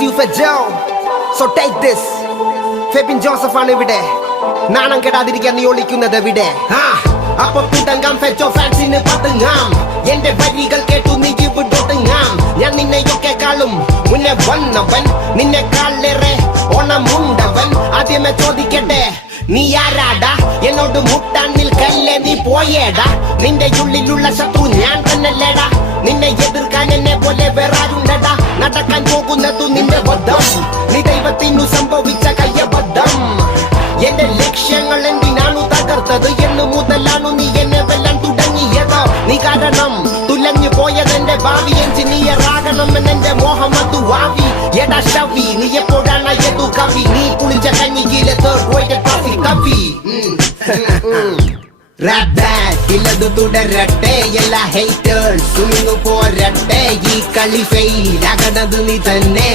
you for Joe. So take this. Febin Joseph ആണ് ഇവിടെ. നാണം കെടാതിരിക്കാൻ നീ ഒളിക്കുന്നത് എവിടെ? അപ്പൊ തുടങ്ങാം ഫെജോ ഫാൻസിന് പതുങ്ങാം. എന്റെ വരികൾ കേട്ടു നീ ഇവിടൊതുങ്ങാം. ഞാൻ നിന്നെയൊക്കെക്കാളും മുന്നേ വന്നവൻ, നിന്നെക്കാളേറെ ഓണമുണ്ടവൻ. ആദ്യമേ ചോദിക്കട്ടെ നീ ആരാടാ? എന്നോട് മുട്ടാൻ നിൽക്കല്ലേ നീ പോയേടാ. നിന്റെ ഉള്ളിലുള്ള ശത്രു ഞാൻ തന്നെല്ലേടാ. നിന്നെ എതിർക്കാൻ എന്നെ പോലെ വേറാരുണ്ടടാ. നടക്കാൻ പോകുന്നതു നിന്റെ ബദ്ധം, നീ ദൈവത്തിനു സംഭവിച്ച കയ്യബദ്ധം. എന്റെ ലക്ഷ്യങ്ങൾ എന്തിനാണു തകർത്തത്? എന്നു മുതലാണു നീ എന്നെ വെല്ലാൻ തുടങ്ങിയത്? നീ കാരണം തുലഞ്ഞു പോയതെന്റെ ഭാവി. എഞ്ചിനീയർ ആകണമെന്നെന്റെ മോഹം അതു വാവി. എടാ ഷവി, നീ എപ്പോഴാണ് ഏതു കവി? നീ കുളിച്ച കഞ്ഞിയിലെ തേർഡ് റേറ്റഡ് ട്രാഫിക് കവി. റാപ്പ് ബാറ്റിലതു തുടരട്ടെ, എല്ലാ ഹേറ്റേഴ്സും പോരട്ടെ. ഈ കളി ഫെയിൽ ആകണത് നീ തന്നെ.